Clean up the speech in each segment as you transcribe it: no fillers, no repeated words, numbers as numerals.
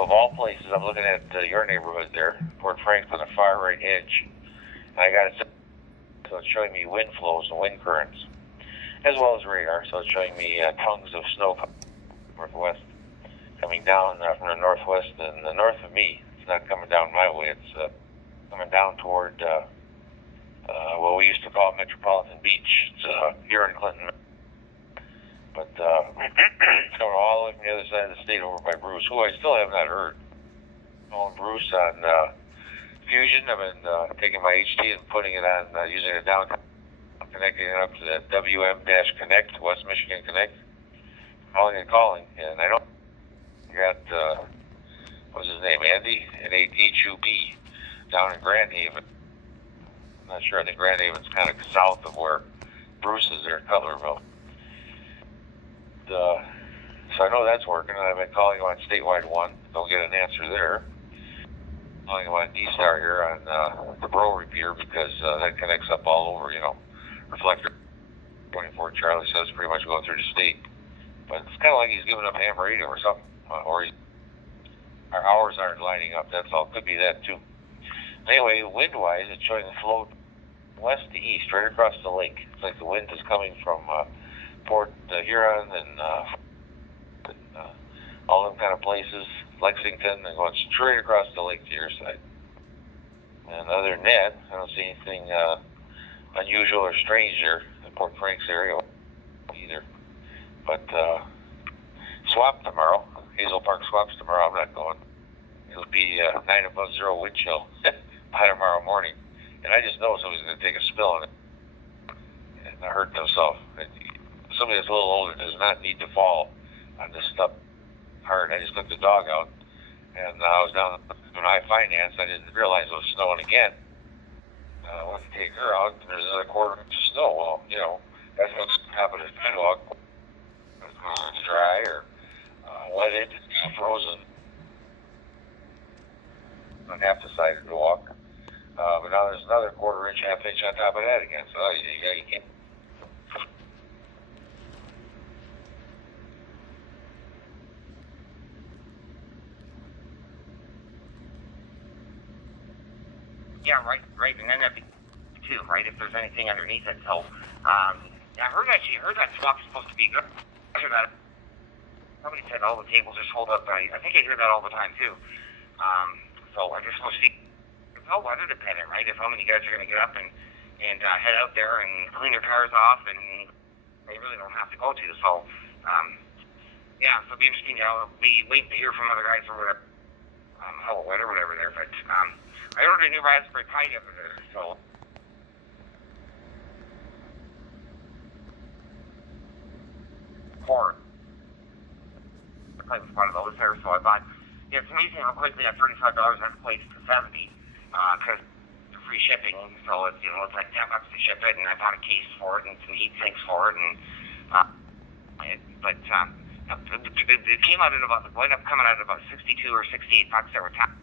So of all places, I'm looking at your neighborhood there, Port Frank's on the far right edge. And I got it set, so it's showing me wind flows and wind currents, as well as radar. So it's showing me tongues of snow northwest coming down from the northwest and the north of me. It's not coming down my way. It's coming down toward what we used to call Metropolitan Beach. It's here in Clinton. But it's coming all the way from the other side of the state over by Bruce, who I still have not heard. Calling Bruce on Fusion. I've been taking my HT and putting it on, using it downtown, connecting it up to the WM-Connect, West Michigan Connect. Calling, and I don't got, what's his name, Andy, at HUB down in Grand Haven. I'm not sure, I think Grand Haven's kind of south of where Bruce is there in Cutlerville. So I know that's working, and I've been calling him on Statewide 1, don't get an answer there. Calling him on D-Star here on the Bro Repeater, because that connects up all over, reflector 24 Charlie, so it's pretty much going through the state. But it's kind of like he's giving up ham radio or something, or our hours aren't lining up. That's all. Could be that too. Anyway, wind-wise, it's showing the flow west to east, right across the lake. It's like the wind is coming from Port Huron and all them kind of places, Lexington, and going straight across the lake to your side. And other than that, I don't see anything unusual or strange there in Port Frank's area either. But swap tomorrow, Hazel Park swaps tomorrow. I'm not going. It'll be 9 above zero wind chill by tomorrow morning, and I just know somebody's going to take a spill on it and hurt themselves. Somebody that's a little older does not need to fall on this stuff hard. I just took the dog out, and I was down when I financed. I didn't realize it was snowing again. I went to take her out, and there's another quarter inch of snow. Well, that's what's happened to my dog. It's dry or wetted, frozen on half the side of the walk. But now there's another quarter inch, half inch on top of that again. So you can't. Yeah, right, and then that'd be too, right, if there's anything underneath it. So, I heard that swap's supposed to be good. I heard that. Somebody said all the tables are sold up. I think I hear that all the time too. So I'm just supposed to see. It's all weather dependent, right? If how many guys are going to get up and head out there and clean their cars off, and they really don't have to go to. So, yeah, so it'll be interesting. I'll be waiting to hear from other guys or whatever. How wet or whatever there, but I ordered a new Raspberry Pi the other day, so. The price was one of those there, so I bought. Yeah, it's amazing how quickly at $35 I've placed to $70 because free shipping. So it's it's like $10 to ship it, and I bought a case for it and some heat sinks for it, and it came out at about ended up coming out at about $62 or $68 every time.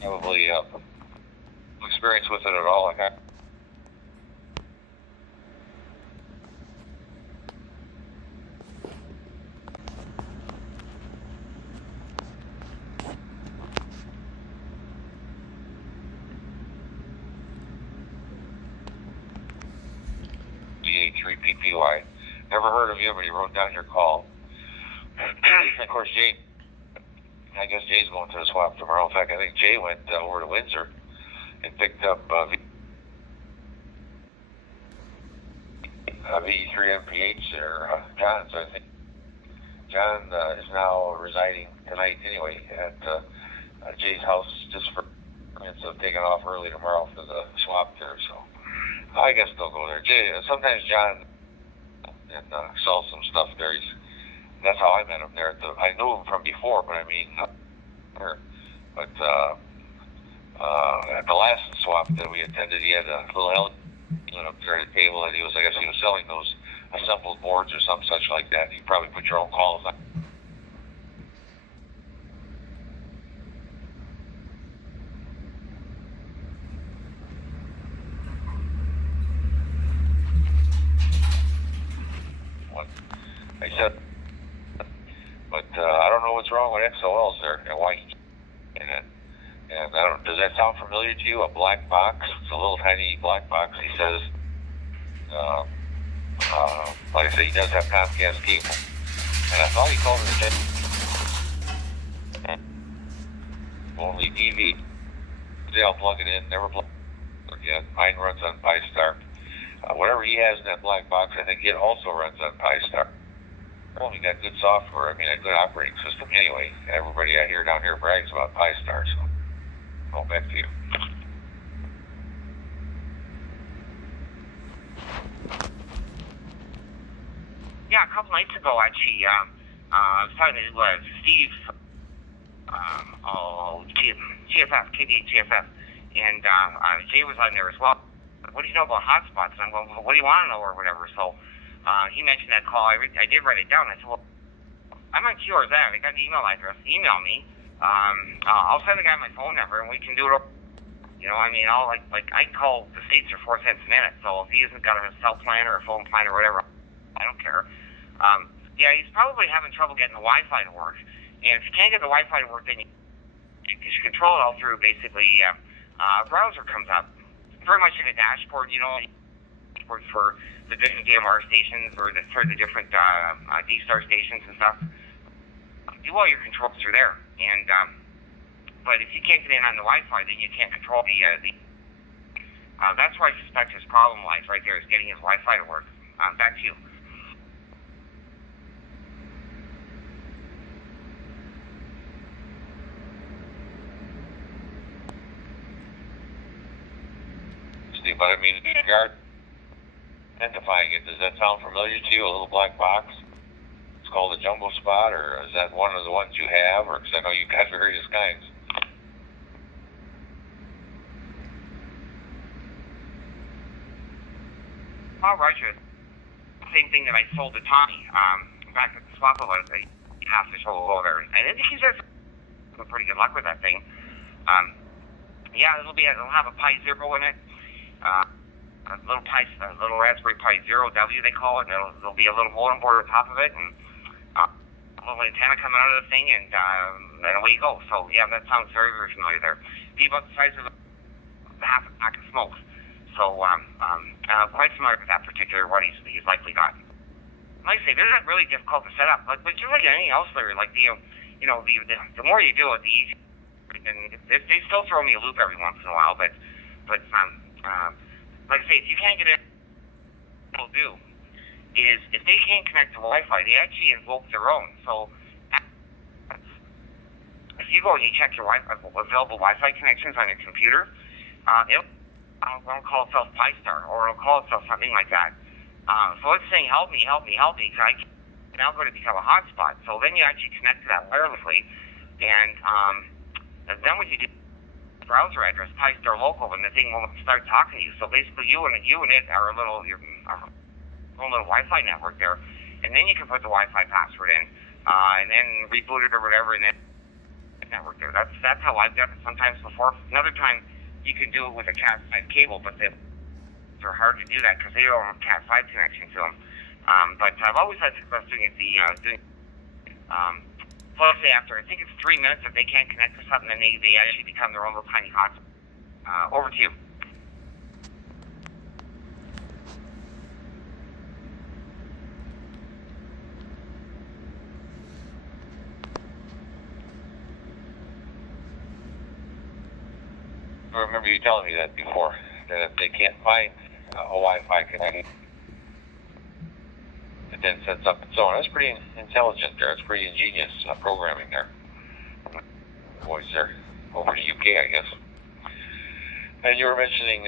Probably experience with it at all. Like DA3 PPY. Never heard of you, but he wrote down your call. Of course, Jay. I guess Jay's going to the swap tomorrow. In fact, I think Jay went over to Windsor and picked up VE3 MPH there, John. So I think John is now residing tonight anyway at Jay's house just for instead of taking off early tomorrow for the swap there. So I guess they'll go there. Jay, sometimes John and sells some stuff there. That's how I met him there. I knew him from before, but I mean, but at the last swap that we attended, he had a little element up there at the table, and I guess he was selling those assembled boards or something such like that. You probably put your own calls on. I said, but I don't know what's wrong with XOLs there and why he in it. And I don't. Does that sound familiar to you? A black box? It's a little tiny black box. He says, like I said, he does have Comcast cable. And I thought he called it only TV. I'll plug it in. Never plug it again. Mine runs on Pi-Star. Whatever he has in that black box, I think it also runs on Pi-Star. Well, we got good software. I mean, a good operating system. Anyway, everybody I hear down here brags about Pi-Star. So, well, back to you. Yeah, a couple nights ago, actually, I was talking to Steve, GFF, KDA GFF, and Jay was on there as well. What do you know about hotspots? And I'm going, well, what do you want to know or whatever? So he mentioned that call. I did write it down. I said, well, I'm on QRZ. I got an email address. Email me. I'll send the guy my phone number, and we can do it. You know, I mean, I call the states for 4 cents a minute. So if he hasn't got a cell plan or a phone plan or whatever, I don't care. Yeah, he's probably having trouble getting the Wi-Fi to work. And if you can't get the Wi-Fi to work, then because you control it all through basically a browser comes up. Very much in a dashboard, you know, for the different DMR stations or for the different D-Star stations and stuff. Do all your controls through there. And but if you can't get in on the Wi-Fi, then you can't control the that's where I suspect his problem lies right there, is getting his Wi-Fi to work. Back to you. But I mean, regard identifying it, does that sound familiar to you? A little black box? It's called a jumbo spot, or is that one of the ones you have? Or because I know you've got various kinds. Oh, Roger. Same thing that I sold to Tommy back at the swap about half the show over there. And I think he's had some pretty good luck with that thing. Yeah, it'll have a Pi Zero in it. A little Raspberry Pi Zero W they call it. There'll be a little modem board on top of it, and a little antenna coming out of the thing, and away you go. So yeah, that sounds very, very familiar there. Be about the size of half a pack of smokes. So quite familiar with that particular what he's likely got. Like I say, they're not really difficult to set up, but just like anything else, Larry, like the more you do it, the easier. And they still throw me a loop every once in a while, but like I say, if you can't get in, what they'll do is if they can't connect to Wi-Fi, they actually invoke their own. So if you go and you check your available Wi-Fi connections on your computer, it'll call itself Pi-Star, or it'll call itself something like that. So it's saying, help me, because I'm now going to become a hotspot. So then you actually connect to that wirelessly, and then what you do, browser address, Pi-Star local, and the thing will start talking to you. So basically, you and it are your own little Wi-Fi network there, and then you can put the Wi-Fi password in, and then reboot it or whatever, and then network there. That's how I've done it sometimes before. Another time, you can do it with a Cat5 cable, but they're hard to do that because they don't have Cat5 connection to them. But I've always had success doing it. So let's say after, I think it's 3 minutes, if they can't connect to something, then they actually become their own little tiny hotspot. Over to you. I remember you telling me that before, that if they can't find a Wi-Fi connection, then sets up its own. That's pretty intelligent there. It's pretty ingenious programming there. Boys there over the UK, I guess. And you were mentioning,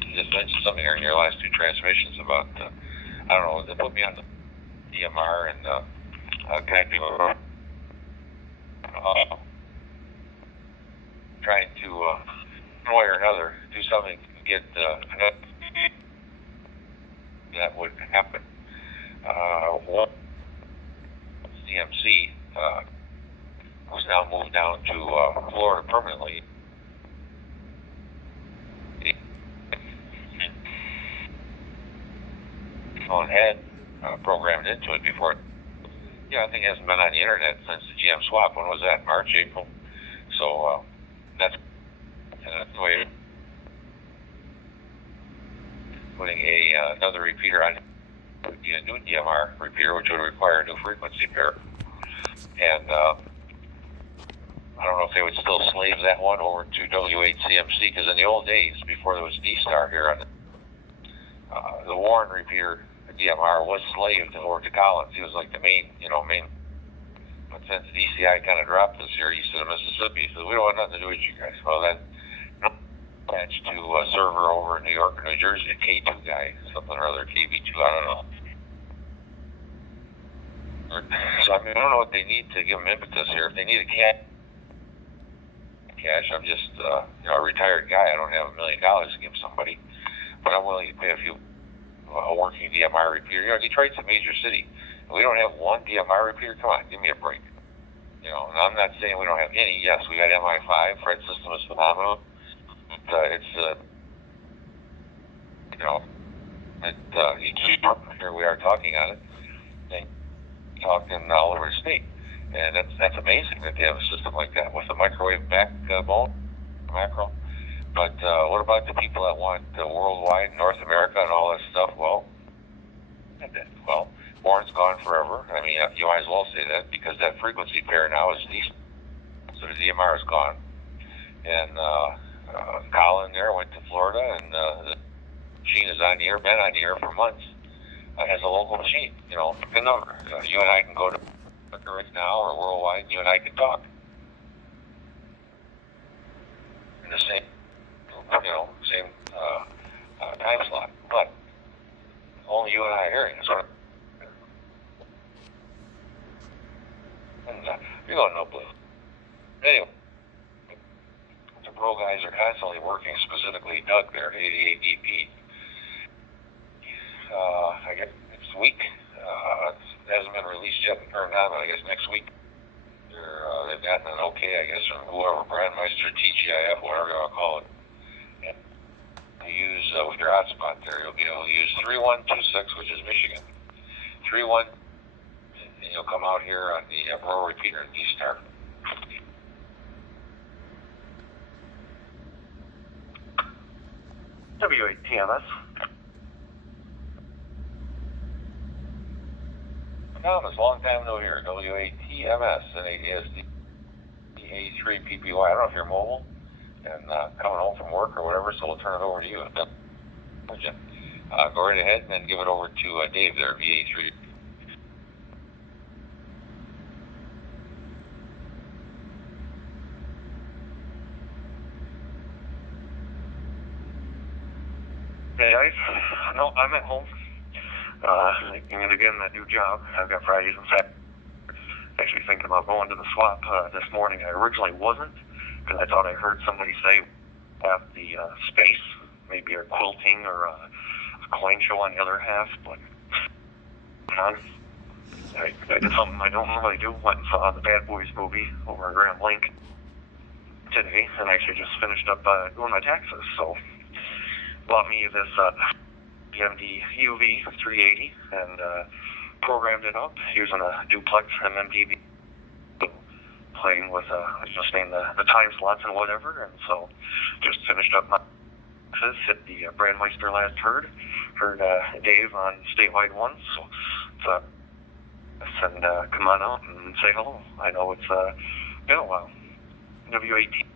you just mentioned something here in your last two transmissions about, I don't know, they put me on the DMR and connecting with trying to, one way or another, do something to get connected. That would happen. One CMC was now moved down to Florida permanently. Someone had programmed into it before. Yeah, I think it hasn't been on the internet since the GM swap. When was that? March, April? So that's the way. Putting another repeater on would be a new DMR repeater, which would require a new frequency pair. And I don't know if they would still slave that one over to W8CMC, because in the old days, before there was D-Star here, on the Warren repeater DMR was slaved over to Collins. He was like the main. But since DCI kind of dropped this here east of the Mississippi, he said, we don't want nothing to do with you guys. Well, then attached to a server over in New York or New Jersey, a K2 guy, something or other, KB2, I don't know. So, I don't know what they need to give them impetus here. If they need a cash, I'm just a retired guy. I don't have $1 million to give somebody, but I'm willing to pay a few a working DMR repeater. Detroit's a major city. We don't have one DMR repeater. Come on, give me a break. And I'm not saying we don't have any. Yes, we got MI5. Fred's system is phenomenal. Here we are talking on it, and talking all over the state, and that's amazing that they have a system like that with a microwave backbone, macro. But what about the people that want worldwide, North America, and all that stuff? Well, Warren's gone forever. I mean, you might as well say that, because that frequency pair now is decent. So the DMR is gone, and Colin there went to Florida, and the machine is on the air, been on the air for months, as a local machine. Pick a number. You and I can go to right now or worldwide, and you and I can talk in the same time slot. But only you and I are hearing it. And you're going no blue. Anyway, the pro guys are constantly working, specifically Doug there, 88DP. I guess next week, it hasn't been released yet and turned on, but I guess next week they've gotten an okay, I guess, from whoever, Brandmeister, TGIF, whatever you want to call it. And you use, with your hotspot there, you'll be able to use 3126, which is Michigan. 31, and you'll come out here on the rural repeater in D-Star. W8TMS. Thomas, long time no here. W8TMS and ADSD A3PPY. I don't know if you're mobile and coming home from work or whatever, so we'll turn it over to you. Go right ahead and then give it over to Dave there, VA3. Hey guys, no, I'm at home. And again, that new job, I've got Fridays and Saturdays. Actually thinking about going to the swap this morning. I originally wasn't, because I thought I heard somebody say half the space, maybe a quilting or a coin show on the other half, but I did something I don't normally do. Went and saw the Bad Boys movie over at Grand Link today, and actually just finished up doing my taxes, so bought me this MD UV 380 and programmed it up using a duplex MMDB, playing with adjusting the time slots and whatever. And so just finished up my taxes, hit the Brandmeister last heard Dave on statewide one. So and come on out and say hello. I know it's been a while. W8